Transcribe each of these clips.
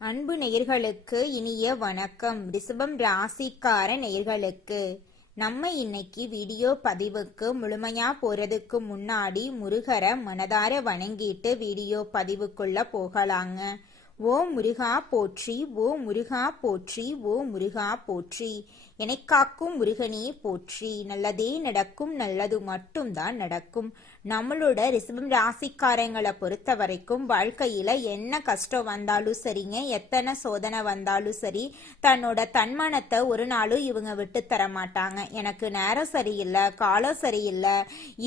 அன்பு நேயர்களுக்கு இனிய வணக்கம். ரிஷபம் ராசிக்கார நேயர்களுக்கு நம்ம இன்னைக்கு வீடியோ பதிவுக்கு முழுமையா போறதுக்கு முன்னாடி முருகரை மனதார வணங்கிட்டு வீடியோ பதிவுக்குள்ள போகலாங்க. ஓ முருகா போற்றி, ஓ முருகா போற்றி, ஓ முருகா போற்றி. என்னை காக்கும் முருகனே போற்றி. நல்லதே நடக்கும், நல்லது மட்டும்தான் நடக்கும். நம்மளோட ரிஷபம் ராசிக்காரங்களை பொறுத்த வரைக்கும் வாழ்க்கையில என்ன கஷ்டம் வந்தாலும் சரிங்க, எத்தனை சோதனை வந்தாலும் சரி, தன்னோட தன்மானத்தை ஒரு நாளும் இவங்க விட்டு தர மாட்டாங்க. எனக்கு நேரம் சரியில்லை, காலம் சரியில்லை,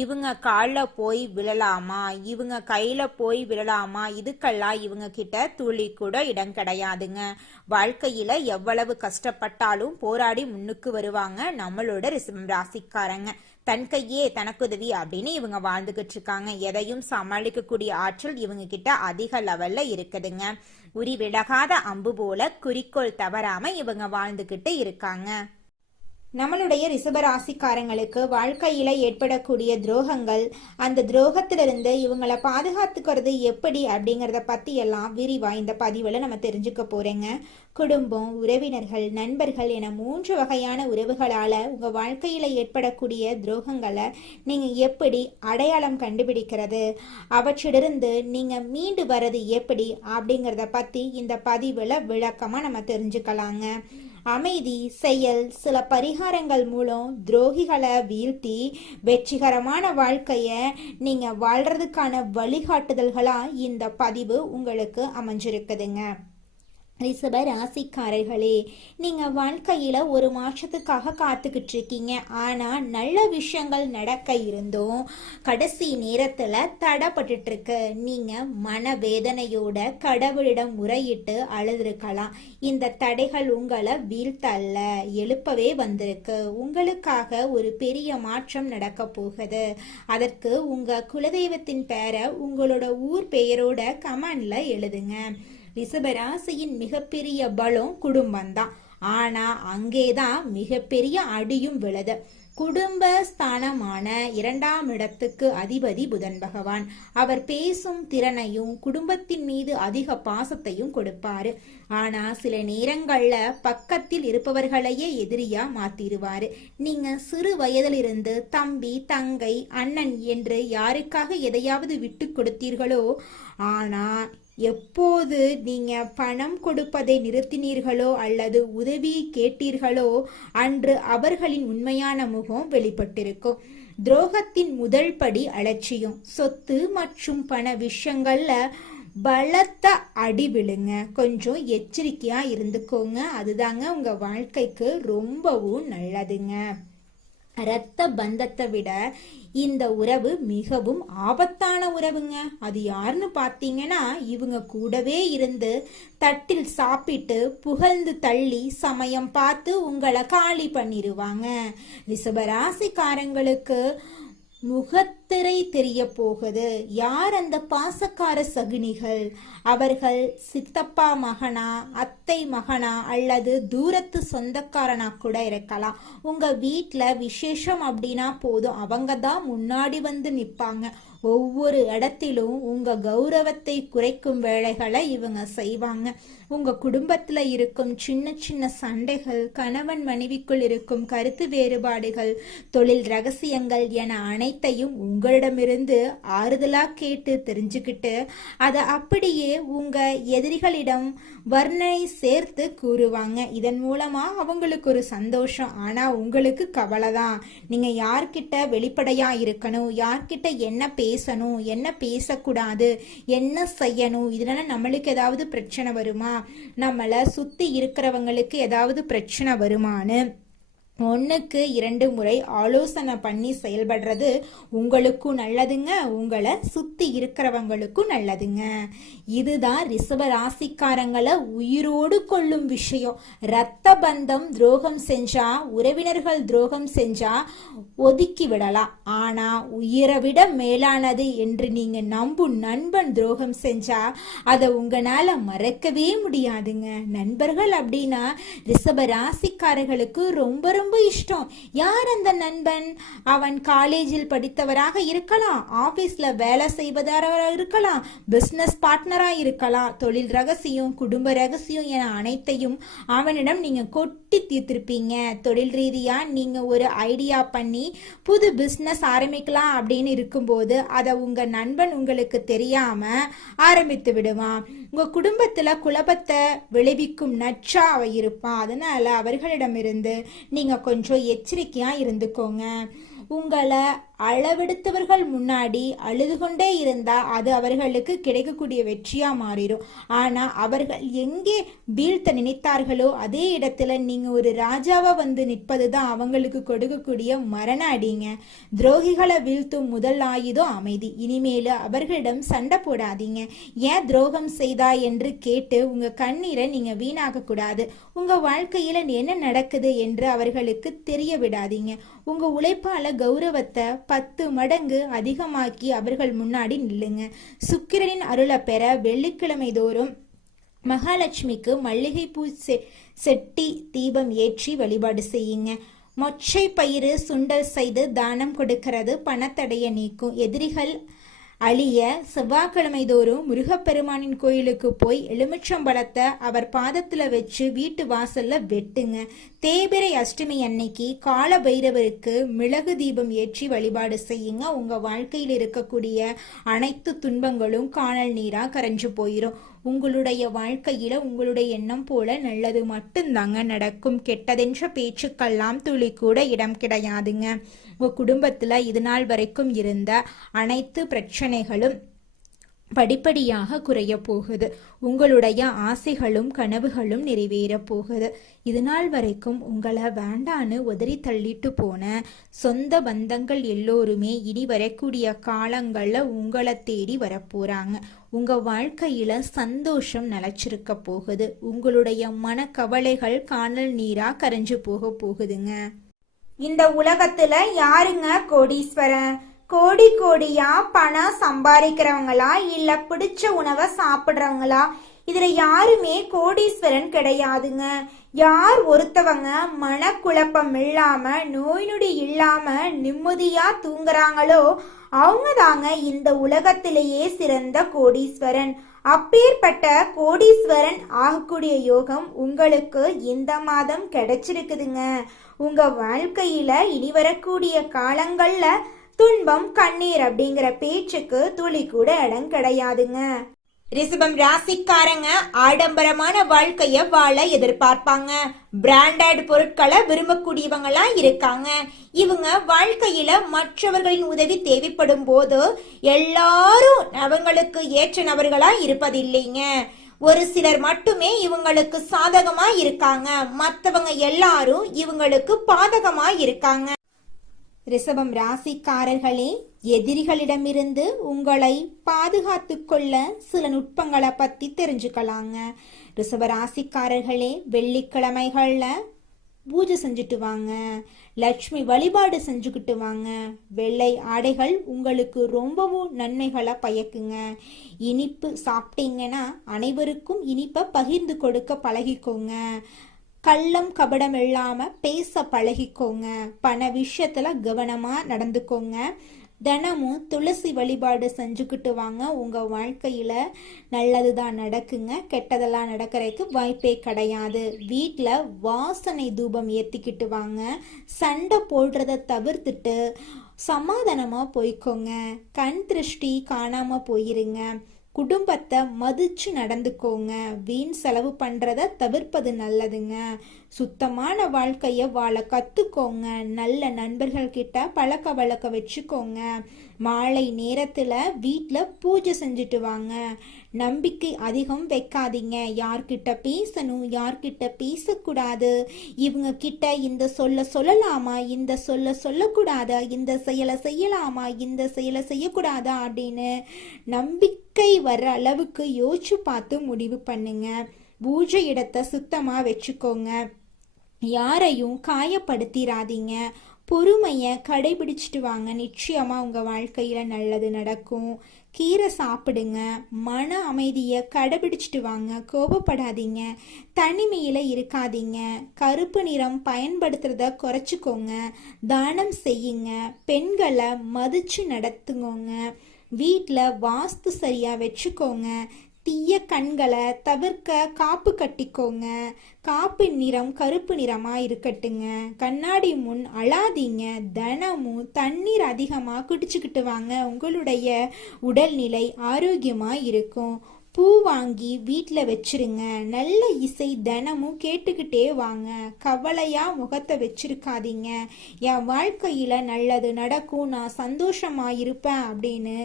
இவங்க காலில் போய் விழலாமா, இவங்க கையில போய் விழலாமா, இதுக்கெல்லாம் இவங்க கிட்ட துளி கூட இடம் கிடையாதுங்க. வாழ்க்கையில எவ்வளவு கஷ்டப்பட்டாலும் போராடி முன்னுக்கு வருவாங்க நம்மளோட ரிஷபம் ராசிக்காரங்க. தன் கையே தனக்குதவி அப்படின்னு இவங்க வாழ்ந்துகிட்டு இருக்காங்க. எதையும் சமாளிக்கக்கூடிய ஆற்றல் இவங்க கிட்ட அதிக லெவல்ல இருக்குதுங்க. உரி விலகாத அம்பு போல குறிக்கோள் தவறாம இவங்க வாழ்ந்துகிட்டு இருக்காங்க. நம்மளுடைய ரிஷபராசிக்காரங்களுக்கு வாழ்க்கையில ஏற்படக்கூடிய துரோகங்கள், அந்த துரோகத்திலிருந்து இவங்களை பாதுகாத்துக்கிறது எப்படி அப்படிங்கிறத பத்தி எல்லாம் விரிவா இந்த பதிவுல நம்ம தெரிஞ்சுக்க போறேங்க. குடும்பம், உறவினர்கள், நண்பர்கள் என 3 வகையான உறவுகளால உங்க வாழ்க்கையில ஏற்படக்கூடிய துரோகங்களை நீங்க எப்படி அடையாளம் கண்டுபிடிக்கிறது, அவற்றிலிருந்து நீங்க மீண்டு வர்றது எப்படி அப்படிங்கிறத பத்தி இந்த பதிவுல விளக்கமா நம்ம தெரிஞ்சுக்கலாங்க. அமைதி, செயல், சில பரிகாரங்கள் மூலம் துரோகிகளை வீழ்த்தி வெற்றிகரமான வாழ்க்கைய நீங்க வாழ்றதுக்கான வழிகாட்டுதல்களா இந்த பதிவு உங்களுக்கு அமைஞ்சிருக்குதுங்க. ரிஷப ராசிக்காரர்களே, நீங்க வாழ்க்கையில ஒரு மாற்றத்துக்காக காத்துக்கிட்டு இருக்கீங்க. ஆனா நல்ல விஷயங்கள் நடக்க இருந்தும் கடைசி நேரத்துல தடைப்பட்டு இருக்கு. நீங்க மனவேதனையோட கடவுளிடம் முறையிட்டு அழுதுருக்கலாம். இந்த தடைகள் உங்களை வீழ்த்தல்ல, எழுப்பவே வந்திருக்கு. உங்களுக்காக ஒரு பெரிய மாற்றம் நடக்க போகுது. அதற்கு உங்க குலதெய்வத்தின் பெயரை உங்களோட ஊர் பெயரோட கமெண்ட்ல எழுதுங்க. ரிஷபராசியின் மிகப்பெரிய பலம் குடும்பம்தான். ஆனா அங்கேதான் மிகப்பெரிய அடியும் விழுது. குடும்ப ஸ்தானமான 2ஆம் இடத்துக்கு அதிபதி புதன் பகவான். அவர் பேசும் திறனையும் குடும்பத்தின் மீது அதிக பாசத்தையும் கொடுப்பாரு. ஆனா சில நேரங்கள்ல பக்கத்தில் இருப்பவர்களையே எதிரியா மாத்திருவாரு. நீங்க சிறு வயதிலிருந்து தம்பி, தங்கை, அண்ணன் என்று யாருக்காக எதையாவது விட்டு கொடுத்தீர்களோ, ஆனா எப்போது நீங்க பணம் கொடுப்பதை நிறுத்தினீர்களோ அல்லது உதவி கேட்டீர்களோ அன்று அவர்களின் உண்மையான முகம் வெளிப்பட்டிருக்கும். துரோகத்தின் முதல் படி அலட்சியம். சொத்து மற்றும் பண விஷயங்கள்ல பலத்த அடி விழுங்க. கொஞ்சம் எச்சரிக்கையா இருந்துக்கோங்க. அதுதாங்க உங்க வாழ்க்கைக்கு ரொம்பவும் நல்லதுங்க. இரத்த பந்தத்தை விட இந்த உறவு மிகவும் ஆபத்தான உறவுங்க. அது யாருன்னு பார்த்தீங்கன்னா, இவங்க கூடவே இருந்து தட்டில் சாப்பிட்டு புகழ்ந்து தள்ளி சமயம் பார்த்து உங்களை காலி பண்ணிடுவாங்க. ரிஷபராசிக்காரங்களுக்கு முகத்திரை தெரிய போகுது. யார் அந்த பாசக்கார சகுனிகள்? அவர்கள் சித்தப்பா மகனா, அத்தை மகனா அல்லது தூரத்து சொந்தக்காரனா கூட இருக்கலாம். உங்க வீட்டுல விசேஷம் அப்படின்னா போதும், அவங்க தான் முன்னாடி வந்து நிப்பாங்க. ஒவ்வொரு இடத்திலும் உங்க கௌரவத்தை குறைக்கும் வேலைகளை இவங்க செய்வாங்க. உங்க குடும்பத்துல இருக்கும் சின்ன சின்ன சண்டைகள், கணவன் மனைவிக்குள் இருக்கும் கருத்து வேறுபாடுகள், தொழில் ரகசியங்கள் என அனைத்தையும் உங்களிடமிருந்து ஆறுதலா கேட்டு தெரிஞ்சுக்கிட்டு அதை அப்படியே உங்க எதிரிகளிடம் வர்ணனை சேர்த்து கூறுவாங்க. இதன் மூலமா அவங்களுக்கு ஒரு சந்தோஷம். ஆனா உங்களுக்கு கவலைதான். நீங்க யார்கிட்ட வெளிப்படையா இருக்கணும், யார்கிட்ட என்ன பேசணும், என்ன பேசக்கூடாது, என்ன செய்யணும், இதனால நம்மளுக்கு ஏதாவது பிரச்சனை வருமா, நம்மளை சுத்தி இருக்கிறவங்களுக்கு ஏதாவது பிரச்சனை வருமானு 1க்கு 2 முறை ஆலோசனை பண்ணி செயல்படுறது உங்களுக்கும் நல்லதுங்க, உங்களை சுத்தி இருக்கிறவங்களுக்கும் நல்லதுங்க. இதுதான் ரிஷப ராசிக்காரங்களை உயிரோடு கொள்ளும் விஷயம். இரத்த பந்தம் துரோகம் செஞ்சா, உறவினர்கள் துரோகம் செஞ்சா ஒதுக்கி விடலாம். ஆனா உயிரை விட மேலானது என்று நீங்க நம்பும் நண்பன் துரோகம் செஞ்சா அதை உங்களால மறக்கவே முடியாதுங்க. நண்பர்கள் அப்படின்னா ரிஷப ராசிக்காரர்களுக்கு ரொம்ப ரொம்ப இஷ்டம். யார் அந்த நண்பன்? அவன் காலேஜில் படித்தவராக இருக்கலாம், ஆபீஸ்ல வேலை செய்வதாக இருக்கலாம், பிசினஸ் பார்ட்னரா இருக்கலாம். தொழில் ரகசியம், குடும்ப ரகசியம் என அனைத்தையும் அவனிடம் நீங்க கொட்டி தீர்த்திருப்பீங்க. தொழில் ரீதியா நீங்க ஒரு ஐடியா பண்ணி புது பிசினஸ் ஆரம்பிக்கலாம் அப்படின்னு இருக்கும்போது அதை உங்க நண்பன் உங்களுக்கு தெரியாம ஆரம்பித்து விடுவான். உங்க குடும்பத்துல குழப்பத்தை விளைவிக்கும் நச்சா அவ இருப்பான். அதனால அவர்களிடமிருந்து நீங்க கொஞ்சம் எச்சரிக்கையா இருந்துக்கோங்க. உங்களை அளவெடுத்தவர்கள் முன்னாடி அழுது கொண்டே இருந்தா அது அவர்களுக்கு கிடைக்கக்கூடிய வெற்றியா மாறிடும். ஆனா அவர்கள் எங்கே வீழ்த்த நினைத்தார்களோ அதே இடத்துல நீங்க ஒரு ராஜாவா வந்து நிற்பதுதான் அவங்களுக்கு கொடுக்கக்கூடிய மரண அடிங்க. துரோகிகளை வீழ்த்தும் முதல் ஆயுதம் அமைதி. இனிமேல அவர்களிடம் சண்டை போடாதீங்க. ஏன் துரோகம் செய்தா என்று கேட்டு உங்க கண்ணீரை நீங்க வீணாக்க கூடாது. உங்க வாழ்க்கையில என்ன நடக்குது என்று அவர்களுக்கு தெரிய விடாதீங்க. உங்க உழைப்பால கௌரவத்தை 10 மடங்கு அதிகமாக்கி அவர்கள் முன்னாடி நில்லுங்க. சுக்கிரனின் அருளை பெற வெள்ளிக்கிழமை தோறும் மகாலட்சுமிக்கு மல்லிகைப்பூ செட்டி தீபம் ஏற்றி வழிபாடு செய்யுங்க. மொச்சை பயிறு சுண்டல் செய்து தானம் கொடுக்கிறது பணத்தடைய நீக்கும். எதிரிகள் அழிய செவ்வாய்க்கிழமை தோறும் முருகப்பெருமானின் கோயிலுக்கு போய் எலுமிச்சம்பழத்தை அவர் பாதத்துல வச்சு வீட்டு வாசல்ல வெட்டுங்க. தேய்பிறை அஷ்டமி அன்னைக்கு கால பைரவருக்கு மிளகு தீபம் ஏற்றி வழிபாடு செய்யுங்க. உங்க வாழ்க்கையில் இருக்கக்கூடிய அனைத்து துன்பங்களும் காணல் நீரா கரைஞ்சு போயிடும். உங்களுடைய வாழ்க்கையில உங்களுடைய எண்ணம் போல நல்லது மட்டும்தாங்க நடக்கும். கெட்டதென்ற பேச்சுக்கெல்லாம் துளி கூட இடம் கிடையாதுங்க. உங்க குடும்பத்துல இது நாள் வரைக்கும் இருந்த அனைத்து பிரச்சனைகளும் படிப்படியாக குறைய போகுது. உங்களுடைய ஆசைகளும் கனவுகளும் நிறைவேற போகுது. இது நாள் வரைக்கும் உங்களை வேண்டான்னு உதறி தள்ளிட்டு போன சொந்த பந்தங்கள் எல்லோருமே இனி வரக்கூடிய காலங்கள்ல உங்களை தேடி வரப்போறாங்க. உங்க வாழ்க்கையில சந்தோஷம் நிலைச்சிருக்க போகுது. உங்களுடைய மனக்கவலைகள் காணல் நீரா கரைஞ்சு போக போகுதுங்க. இந்த உலகத்துல யாருங்க கோடீஸ்வரன்? கோடி கோடியா பணம் சம்பாதிக்கிறவங்களா இல்ல பிடிச்ச உணவை சாப்பிடுறவங்களா? இதுல யாருமே கோடீஸ்வரன் கிடையாதுங்க. யார் ஒருத்தவங்க மனக்குழப்பம் இல்லாம நோய் நொடி இல்லாம நிம்மதியா தூங்குறாங்களோ அவங்க தாங்க இந்த உலகத்திலேயே சிறந்த கோடீஸ்வரன். அப்பேற்பட்ட கோடீஸ்வரன் ஆகக்கூடிய யோகம் உங்களுக்கு இந்த மாதம் கிடைச்சிருக்குதுங்க. உங்க வாழ்க்கையில இனி வரக்கூடிய காலங்கள்ல துன்பம் கண்ணீர் அப்படிங்கிற பேச்சுக்கு துளி கூட இடம் கிடையாதுங்க. ரிஷபம் ராசிக்காரங்க ஆடம்பரமான வாழ்க்கைய வாழ எதிர்பார்ப்பாங்க. பிராண்டட் பொருட்களை விரும்பக்கூடியவங்களா இருக்காங்க. இவங்க வாழ்க்கையில மற்றவர்களின் உதவி தேவைப்படும் போது எல்லாரும் அவங்களுக்கு ஏற்ற நபர்களா இருப்பதில்லைங்க. ஒரு சிலர் மட்டுமே இவங்களுக்கு சாதகமா இருக்காங்க, மற்றவங்க எல்லாரும் இவங்களுக்கு பாதகமா இருக்காங்க. ரிஷபம் ராசிக்காரர்களே, எதிரிகளிடமிருந்து உங்களை பாதுகாத்து கொள்ள சில நுட்பங்களை பத்தி தெரிஞ்சுக்கலாங்க. ரிஷப ராசிக்காரர்களே, வெள்ளிக்கிழமைகள்ல பூஜை செஞ்சுட்டு வாங்க. லட்சுமி வழிபாடு செஞ்சுக்கிட்டு வாங்க. வெள்ளை ஆடைகள் உங்களுக்கு ரொம்பவும் நன்மைகளை பயக்குங்க. இனிப்பு சாப்பிட்டீங்கன்னா அனைவருக்கும் இனிப்பை பகிர்ந்து கொடுக்க பழகிக்கோங்க. கள்ளம் கபடம் இல்லாம பேச பழகிக்கோங்க. பண விஷயத்துல கவனமா நடந்துக்கோங்க. தினமும் துளசி வழிபாடு செஞ்சுக்கிட்டு வாங்க. உங்க வாழ்க்கையில நல்லதுதான் நடக்குங்க, கெட்டதெல்லாம் நடக்கிறதுக்கு வாய்ப்பே கிடையாது. வீட்டில் வாசனை தூபம் ஏற்றிக்கிட்டு வாங்க. சண்டை போடுறத தவிர்த்துட்டு சமாதானமா போய்க்கோங்க. கண் திருஷ்டி காணாம போயிருங்க. குடும்பத்தை மதிச்சு நடந்துக்கோங்க. வீண் செலவு பண்றத தவிர்ப்பது நல்லதுங்க. சுத்தமான வாழ்க்கைய வாழ கத்துக்கோங்க. நல்ல நண்பர்கள் கிட்ட பழக்க வழக்க வச்சுக்கோங்க. மாலை நேரத்துல வீட்டுல பூஜை செஞ்சுட்டு வாங்க. நம்பிக்கை அதிகம் வைக்காதீங்க. யார்கிட்ட பேசணும், யார்கிட்ட பேசக்கூடாது, இவங்க கிட்ட இந்த சொல்ல சொல்லலாமா, இந்த சொல்ல சொல்லக்கூடாதா, இந்த செயலை செய்யலாமா, இந்த செயலை செய்யக்கூடாதா அப்படின்னு நம்பிக்கை வர்ற அளவுக்கு யோசிச்சு பார்த்து முடிவு பண்ணுங்க. பூஜை இடத்தை சுத்தமா வச்சுக்கோங்க. யாரையும் காயப்படுத்திடாதீங்க. பொறுமையை கடைபிடிச்சிட்டு வாங்க. நிச்சயமா உங்க வாழ்க்கையில நல்லது நடக்கும். கீரை சாப்பிடுங்க, மன அமைதியை கடைபிடிச்சிட்டு வாங்க, கோபப்படாதீங்க, தனிமையில் இருக்காதீங்க, கருப்பு நிறம் பயன்படுத்துறத குறைச்சிக்கோங்க, தானம் செய்யுங்க, பெண்களை மதிச்சு நடத்துங்கோங்க, வீட்டில் வாஸ்து சரியாக வச்சுக்கோங்க, தீய கண்களை தவிர்க்க காப்பு கட்டிக்கோங்க, காப்பு நிறம் கருப்பு நிறமா இருக்கட்டுங்க, கண்ணாடி முன் அழாதீங்க, தினமும் தண்ணீர் அதிகமாக குடிச்சுக்கிட்டு வாங்க, உங்களுடைய உடல்நிலை ஆரோக்கியமா இருக்கும். பூ வாங்கி வீட்டில் வச்சிருங்க, நல்ல இசை தினமும் கேட்டுக்கிட்டே வாங்க, கவலையா முகத்தை வச்சிருக்காதீங்க, என் வாழ்க்கையில் நல்லது நடக்கும், நான் சந்தோஷமா இருப்பேன் அப்படின்னு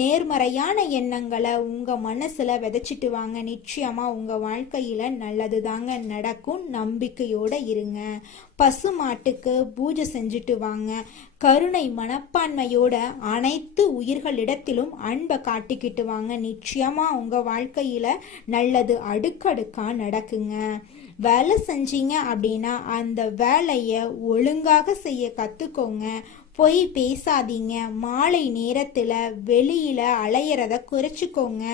நேர்மறையான எண்ணங்களை உங்கள் மனசில் விதைச்சிட்டு வாங்க. நிச்சயமாக உங்கள் வாழ்க்கையில் நல்லது தாங்க நடக்கும். நம்பிக்கையோடு இருங்க. பசு மாட்டுக்கு பூஜை செஞ்சுட்டு வாங்க. கருணை மனப்பான்மையோட அனைத்து உயிர்களிடத்திலும் அன்பை காட்டிக்கிட்டு வாங்க. நிச்சயமா உங்க வாழ்க்கையில நல்லது அடுக்கடுக்கா நடக்குங்க. வேலை செஞ்சீங்க அப்படின்னா அந்த வேலையை ஒழுங்காக செய்ய கத்துக்கோங்க. பொய் பேசாதீங்க. மாலை நேரத்தில் வெளியில் அலையிறத குறைச்சிக்கோங்க.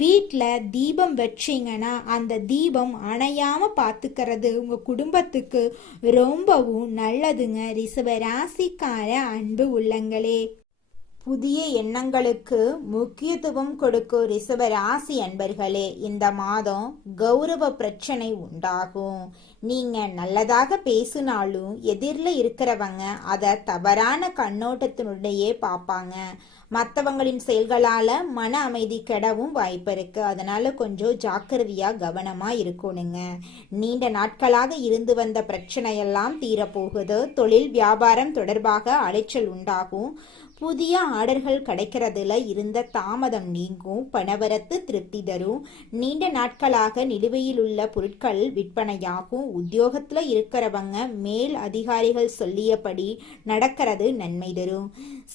வீட்டில் தீபம் வச்சிங்கன்னா அந்த தீபம் அணையாமல் பார்த்துக்கிறது உங்கள் குடும்பத்துக்கு ரொம்பவும் நல்லதுங்க. ரிஷப ராசிக்கார அன்பு உள்ளங்களே, புதிய எண்ணங்களுக்கு முக்கியத்துவம் கொடுக்கும் ரிஷப ராசி அன்பர்களே, இந்த மாதம் கௌரவ பிரச்சனை உண்டாகும். நீங்க நல்லதாக பேசினாலும் எதிரில் இருக்கிறவங்க அதை தவறான கண்ணோட்டத்தினுடையே பார்ப்பாங்க. மற்றவங்களின் செயல்களால மன அமைதி கெடவும் வாய்ப்பு இருக்கு. அதனால கொஞ்சம் ஜாக்கிரதையா கவனமா இருக்கணுங்க. நீண்ட நாட்களாக இருந்து வந்த பிரச்சனையெல்லாம் தீரப்போகுது. தொழில் வியாபாரம் தொடர்பாக அலைச்சல் உண்டாகும். புதிய ஆர்டர்கள் கிடைக்கிறதுல இருந்த தாமதம் நீங்கும். பணவரத்து திருப்தி தரும். நீண்ட நாட்களாக நிலுவையில் உள்ள பொருட்கள் விற்பனையாகும். உத்தியோகத்துல இருக்கிறவங்க மேல் அதிகாரிகள் சொல்லியபடி நடக்கிறது நன்மை தரும்.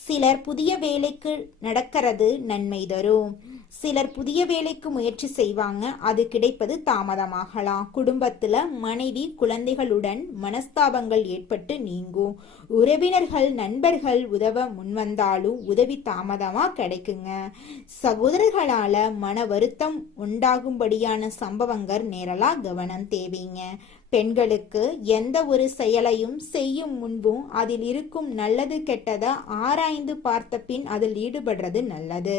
சிலர் புதிய வேலைக்கு நடக்கிறது நன்மை தரும். சிலர் புதிய வேலைக்கு முயற்சி செய்வாங்க, அது கிடைப்பது தாமதமாகலாம். குடும்பத்துல மனைவி குழந்தைகளுடன் மனஸ்தாபங்கள் ஏற்பட்டு நீங்கும். உறவினர்கள் நண்பர்கள் உதவ முன்வந்தாலும் உதவி தாமதமா கிடைக்குங்க. சகோதரர்களால மன வருத்தம் உண்டாகும்படியான சம்பவங்கள் நேரலாம் கவனம் தேவைங்க. பெண்களுக்கு எந்த ஒரு செயலையும் செய்யும் முன்பும் அதில் இருக்கும் நல்லது கெட்டதை ஆராய்ந்து பார்த்த பின் அதில் ஈடுபடுறது நல்லது.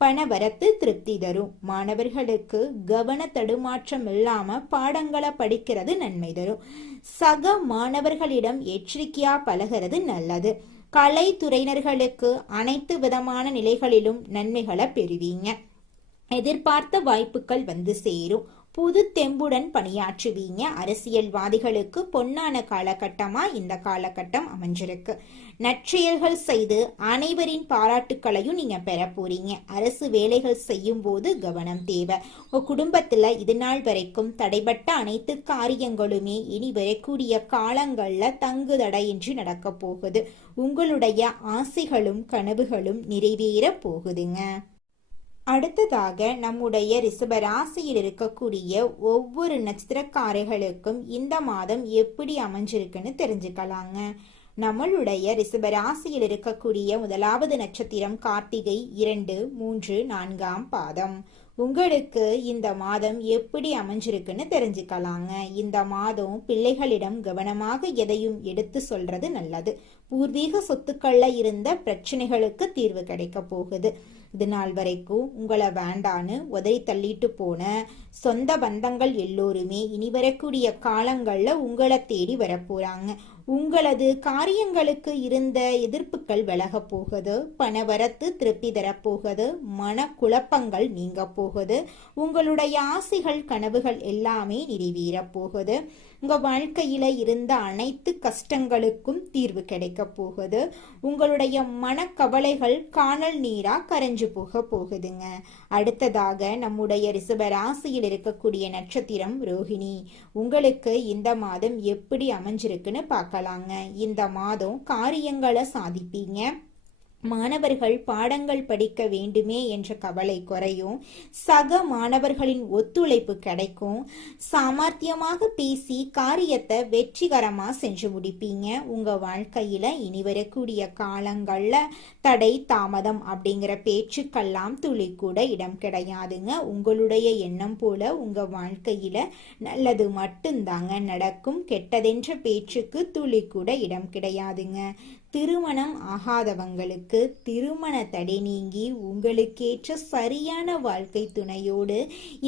பணவரத்து திருப்தி தரும். மாணவர்களுக்கு கவன தடுமாற்றம் இல்லாம பாடங்களை படிக்கிறது நன்மை தரும். சக மாணவர்களிடம் எச்சரிக்கையா பழகிறது நல்லது. கலைத்துறையினர்களுக்கு அனைத்து விதமான நிலைகளிலும் நன்மைகளை பெறுவீங்க. எதிர்பார்த்த வாய்ப்புகள் வந்து சேரும். புது தெம்புடன் பணியாற்றுவீங்க. அரசியல்வாதிகளுக்கு பொன்னான காலகட்டமா இந்த காலகட்டம் அமைஞ்சிருக்கு. நற்செயல்கள் செய்து அனைவரின் பாராட்டுக்களையும் நீங்க பெற போறீங்க. அரசு வேலைகள் செய்யும் போது கவனம் தேவை. உங்க குடும்பத்துல இது நாள் வரைக்கும் தடைபட்ட அனைத்து காரியங்களுமே இனி வரக்கூடிய காலங்கள்ல தங்கு தடையின்றி நடக்க போகுது. உங்களுடைய ஆசைகளும் கனவுகளும் நிறைவேற போகுதுங்க. அடுத்ததாக நம்முடைய ரிஷப ராசியில் இருக்கக்கூடிய ஒவ்வொரு நட்சத்திரக்காரர்களுக்கும் இந்த மாதம் எப்படி அமைஞ்சிருக்குன்னு தெரிஞ்சுக்கலாங்க. நம்மளுடைய ரிஷப ராசியில் இருக்கக்கூடிய முதலாவது நட்சத்திரம் கார்த்திகை 2, 3, 4ஆம் பாதம். உங்களுக்கு இந்த மாதம் எப்படி அமைஞ்சிருக்குன்னு தெரிஞ்சுக்கலாங்க. இந்த மாதம் பிள்ளைகளிடம் கவனமாக எதையும் எடுத்து சொல்றது நல்லது. பூர்வீக சொத்துக்கள்ல இருந்த பிரச்சனைகளுக்கு தீர்வு கிடைக்க போகுது. இது நாள் வரைக்கும் உங்களை வேண்டான்னு உதறி தள்ளிட்டு போன சொந்த பந்தங்கள் எல்லோருமே இனி வரக்கூடிய காலங்கள்ல உங்களை தேடி வரப்போறாங்க. உங்களது காரியங்களுக்கு இருந்த எதிர்ப்புகள் விலக போகுது. பணவரத்து திருப்தி தரப்போகுது. மன குழப்பங்கள் நீங்க போகுது. உங்களுடைய ஆசைகள் கனவுகள் எல்லாமே நிறைவேற போகுது. உங்க வாழ்க்கையில இருந்த அனைத்து கஷ்டங்களுக்கும் தீர்வு கிடைக்க போகுது. உங்களுடைய மனக்கவலைகள் காணல் நீரா கரைஞ்சு போக போகுதுங்க. அடுத்ததாக நம்முடைய ரிஷப ராசியில் இருக்கக்கூடிய நட்சத்திரம் ரோஹிணி. உங்களுக்கு இந்த மாதம் எப்படி அமைஞ்சிருக்குன்னு பார்க்கலாங்க. இந்த மாதம் காரியங்களை சாதிப்பீங்க. மாணவர்கள் பாடங்கள் படிக்க வேண்டுமே என்ற கவலை குறையும். சக மாணவர்களின் ஒத்துழைப்பு கிடைக்கும். சாமர்த்தியமாக பேசி காரியத்தை வெற்றிகரமா செஞ்சு முடிப்பீங்க. உங்க வாழ்க்கையில இனி வரக்கூடிய காலங்கள்ல தடை தாமதம் அப்படிங்கிற பேச்சுக்கெல்லாம் துளி கூட இடம் கிடையாதுங்க. உங்களுடைய எண்ணம் போல உங்க வாழ்க்கையில நல்லது மட்டும்தாங்க நடக்கும். கெட்டதென்ற பேச்சுக்கு துளி கூட இடம் கிடையாதுங்க. திருமணம் ஆகாதவங்களுக்கு திருமண தடை நீங்கி உங்களுக்கேற்ற சரியான வாழ்க்கை துணையோடு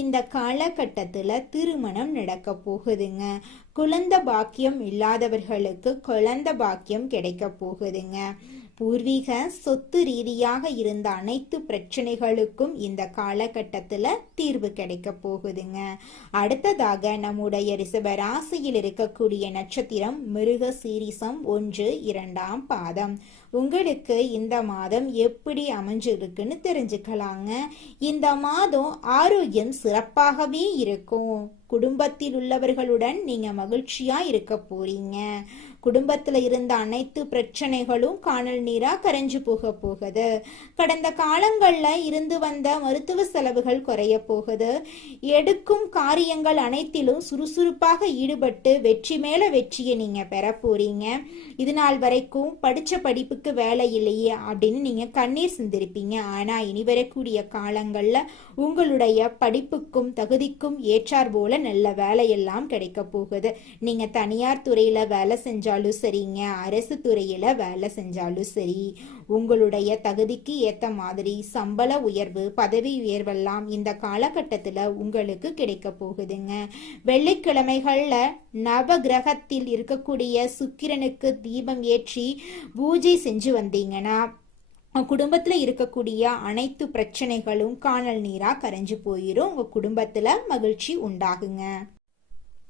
இந்த காலகட்டத்தில் திருமணம் நடக்க போகுதுங்க. குழந்தை பாக்கியம் இல்லாதவர்களுக்கு குழந்தை பாக்கியம் கிடைக்க போகுதுங்க. பூர்வீக சொத்து ரீதியாக இருந்த அனைத்து பிரச்சனைகளுக்கும் இந்த காலகட்டத்தில் தீர்வு கிடைக்க போகுதுங்க. அடுத்ததாக நம்முடைய ரிஷப ராசியில் இருக்கக்கூடிய நட்சத்திரம் மிருக சீரிசம் 1, 2ஆம் பாதம். உங்களுக்கு இந்த மாதம் எப்படி அமைஞ்சிருக்குன்னு தெரிஞ்சுக்கலாங்க. இந்த மாதம் ஆரோக்கியம் சிறப்பாகவே இருக்கும். குடும்பத்தில் உள்ளவர்களுடன் நீங்க மகிழ்ச்சியா இருக்க போறீங்க. குடும்பத்துல இருந்த அனைத்து பிரச்சனைகளும் காணல் நீரா கரைஞ்சு போகுது. கடந்த காலங்கள்ல இருந்து வந்த மருத்துவ செலவுகள் குறைய போகுது. எடுக்கும் காரியங்கள் அனைத்திலும் சுறுசுறுப்பாக ஈடுபட்டு வெற்றி மேல வெற்றியை நீங்க பெற போறீங்க. இது நாள் வரைக்கும் படிச்ச படிப்புக்கு வேலை இல்லையே அப்படின்னு நீங்க கண்ணீர் சிந்திருப்பீங்க. ஆனா இனி வரக்கூடிய காலங்கள்ல உங்களுடைய படிப்புக்கும் தகுதிக்கும் ஏற்றார் போல நல்ல வேலையெல்லாம் கிடைக்க போகுது. நீங்க தனியார் துறையில வேலை செஞ்சாலும் சரிங்க, அரசு துறையில வேலை செஞ்சாலும் சரி, உங்களுடைய தகுதிக்கு ஏத்த மாதிரி சம்பள உயர்வு பதவி உயர்வெல்லாம் இந்த காலகட்டத்துல உங்களுக்கு கிடைக்க போகுதுங்க. வெள்ளிக்கிழமைகள்ல நவ கிரகத்தில் இருக்கக்கூடிய சுக்கிரனுக்கு தீபம் ஏற்றி பூஜை செஞ்சு வந்தீங்கன்னா குடும்பத்துல இருக்கக்கூடிய அனைத்து பிரச்சனைகளும் காணல் நீரா கரைஞ்சு போயிரும். உங்க குடும்பத்துல மகிழ்ச்சி உண்டாகுங்க.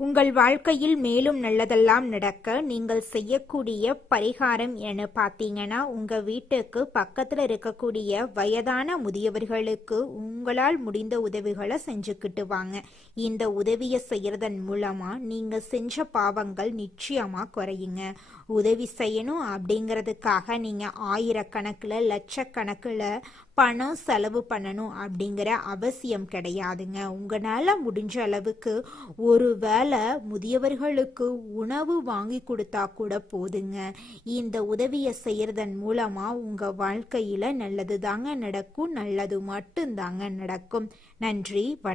உங்கள் வாழ்க்கையில் மேலும் நல்லதெல்லாம் நடக்க நீங்கள் செய்யக்கூடிய பரிகாரம் என பார்த்தீங்கன்னா, உங்க வீட்டுக்கு பக்கத்துல இருக்கக்கூடிய வயதான முதியவர்களுக்கு உங்களால் முடிந்த உதவிகளை செஞ்சுக்கிட்டு வாங்க. இந்த உதவியை செய்யறதன் மூலமா நீங்க செஞ்ச பாவங்கள் நிச்சயமா குறையுங்க. உதவி செய்யணும் அப்படிங்கிறதுக்காக நீங்க ஆயிரக்கணக்கில் லட்சக்கணக்கில் பணம் செலவு பண்ணணும் அப்படிங்கிற அவசியம் கிடையாதுங்க. உங்களால் முடிஞ்ச அளவுக்கு ஒரு வேளை முதியவர்களுக்கு உணவு வாங்கி கொடுத்தா கூட போதுங்க. இந்த உதவியை செய்யறதன் மூலமா உங்க வாழ்க்கையில நல்லது தாங்க நடக்கும். நல்லது மட்டும்தாங்க நடக்கும். நன்றி, வணக்கம்.